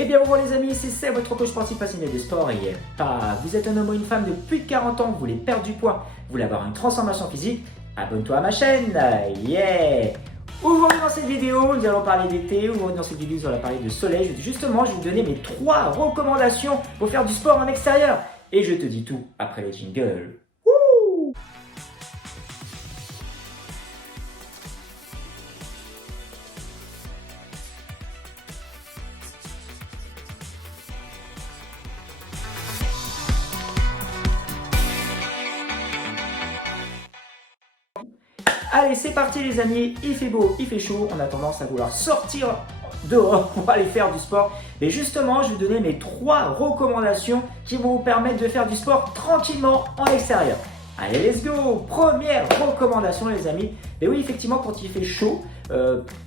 Eh bien bonjour les amis, c'est Seb, votre coach sportif passionné de sport et vous êtes un homme ou une femme de plus de 40 ans, vous voulez perdre du poids, vous voulez avoir une transformation physique, abonne-toi à ma chaîne, yeah. Aujourd'hui dans cette vidéo, nous allons parler d'été, aujourd'hui dans cette vidéo, nous allons parler de soleil. Justement, je vais vous donner mes 3 recommandations pour faire du sport en extérieur. Et je te dis tout après les jingles. Wouh! Allez, c'est parti les amis, il fait beau, il fait chaud, on a tendance à vouloir sortir dehors pour aller faire du sport. Mais justement, je vais vous donner mes 3 recommandations qui vont vous permettre de faire du sport tranquillement en extérieur. Allez, let's go! Première recommandation les amis. Mais oui, effectivement, quand il fait chaud,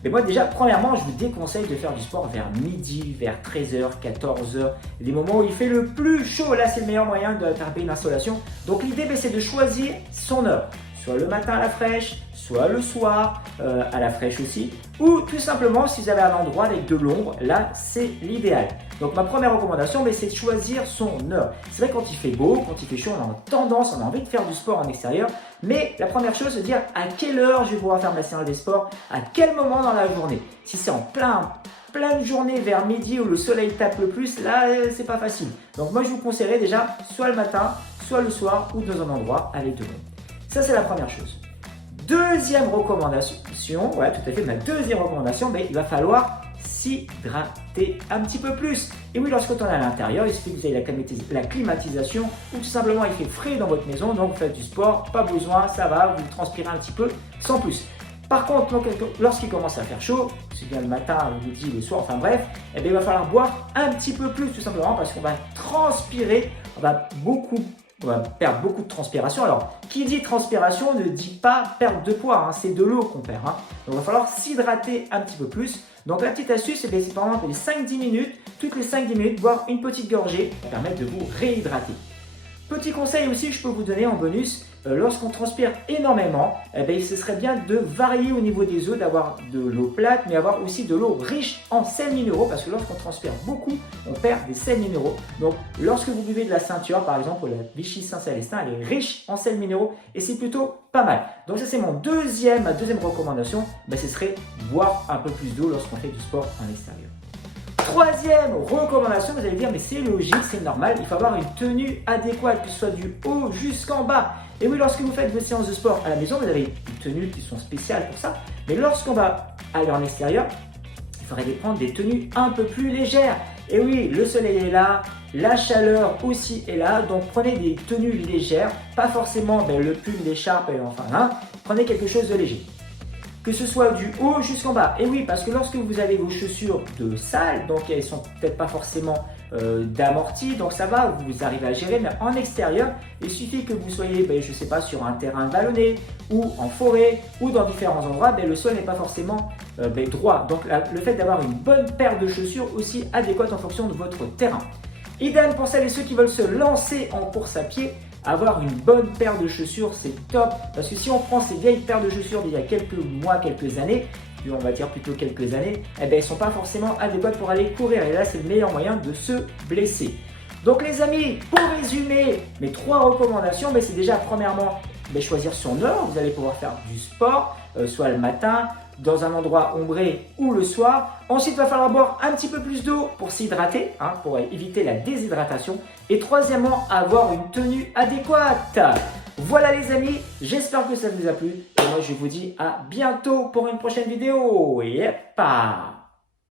mais moi déjà, premièrement, je vous déconseille de faire du sport vers midi, vers 13h, 14h, les moments où il fait le plus chaud. Là, c'est le meilleur moyen de faire une installation. Donc l'idée, c'est de choisir son heure. Soit le matin à la fraîche, soit le soir à la fraîche aussi, ou tout simplement si vous avez un endroit avec de l'ombre, là c'est l'idéal. Donc ma première recommandation, c'est de choisir son heure. C'est vrai quand il fait beau, quand il fait chaud, on a tendance, on a envie de faire du sport en extérieur, mais la première chose, c'est de dire à quelle heure je vais pouvoir faire ma séance de sport, à quel moment dans la journée. Si c'est en pleine journée vers midi où le soleil tape le plus, là c'est pas facile. Donc moi je vous conseillerais déjà soit le matin, soit le soir ou dans un endroit avec de l'ombre. Ça, c'est la première chose. Deuxième recommandation, ouais, tout à fait, ma deuxième recommandation, il va falloir s'hydrater un petit peu plus. Et oui, lorsque on est à l'intérieur, il suffit que vous ayez la climatisation ou tout simplement il fait frais dans votre maison, donc vous faites du sport, pas besoin, ça va, vous transpirez un petit peu, sans plus. Par contre, lorsqu'il commence à faire chaud, c'est bien le matin, le midi, le soir, enfin bref, il va falloir boire un petit peu plus, tout simplement parce qu'on va transpirer, on va perdre beaucoup de transpiration. Alors, qui dit transpiration ne dit pas perte de poids, c'est de l'eau qu'on perd. Donc, il va falloir s'hydrater un petit peu plus. Donc, la petite astuce, c'est par exemple les 5-10 minutes, toutes les 5-10 minutes, boire une petite gorgée pour permettre de vous réhydrater. Petit conseil aussi, je peux vous donner en bonus, lorsqu'on transpire énormément, ce serait bien de varier au niveau des eaux, d'avoir de l'eau plate, mais avoir aussi de l'eau riche en sels minéraux, parce que lorsqu'on transpire beaucoup, on perd des sels minéraux. Donc, lorsque vous buvez de la ceinture, par exemple, la Vichy Saint-Célestin, elle est riche en sels minéraux et c'est plutôt pas mal. Donc, ça, c'est ma deuxième recommandation, ce serait boire un peu plus d'eau lorsqu'on fait du sport en extérieur. Troisième recommandation, vous allez dire, mais c'est logique, c'est normal, il faut avoir une tenue adéquate, que ce soit du haut jusqu'en bas. Et oui, lorsque vous faites vos séances de sport à la maison, vous avez des tenues qui sont spéciales pour ça. Mais lorsqu'on va aller en extérieur, il faudrait prendre des tenues un peu plus légères. Et oui, le soleil est là, la chaleur aussi est là, donc prenez des tenues légères, pas forcément le pull, l'écharpe, prenez quelque chose de léger. Que ce soit du haut jusqu'en bas. Et oui, parce que lorsque vous avez vos chaussures de salle, donc elles sont peut-être pas forcément d'amorti, donc ça va, vous arrivez à gérer, mais en extérieur, il suffit que vous soyez, je sais pas, sur un terrain vallonné, ou en forêt, ou dans différents endroits, le sol n'est pas forcément droit. Donc le fait d'avoir une bonne paire de chaussures aussi adéquate en fonction de votre terrain. Idem pour celles et ceux qui veulent se lancer en course à pied, avoir une bonne paire de chaussures, c'est top. Parce que si on prend ces vieilles paires de chaussures d'il y a quelques mois, quelques années, on va dire plutôt quelques années, elles ne sont pas forcément adéquates pour aller courir. Et là, c'est le meilleur moyen de se blesser. Donc les amis, pour résumer mes 3 recommandations, c'est déjà premièrement choisir son heure. Vous allez pouvoir faire du sport, soit le matin, dans un endroit ombré ou le soir. Ensuite, il va falloir boire un petit peu plus d'eau pour s'hydrater, pour éviter la déshydratation. Et troisièmement, avoir une tenue adéquate. Voilà les amis, j'espère que ça vous a plu. Et moi, je vous dis à bientôt pour une prochaine vidéo. Yep.